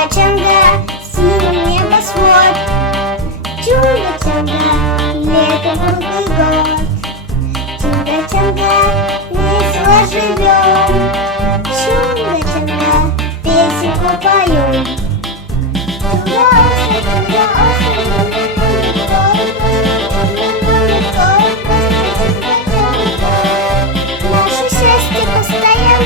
Чунга-чанга, синим небосвод. Чунга-чанга, лето круглый год. Чунга-чанга, весело живем. Чунга-чанга, песенку поем. Наше счастье постоянно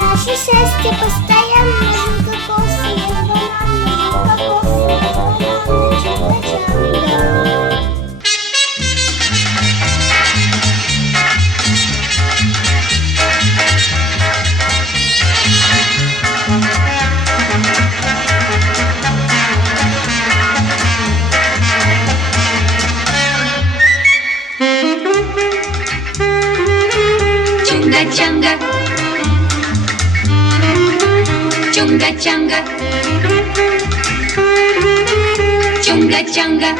наше счастье постоянно жутко после Чунга-чанга, чунга-чанга, чунга-чанга.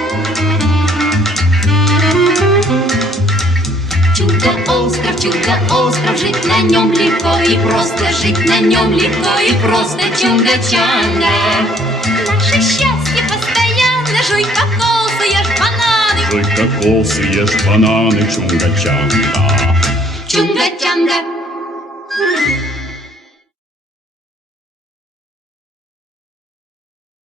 Чунга-остров, жить на нем легко и просто, жить на нем легко и просто. Чунга-чанга. Наше счастье постоянно, жуй кокосы, ешь бананы. Жуй кокосы, ешь бананы, чунга-чанга. Чунга-чанга.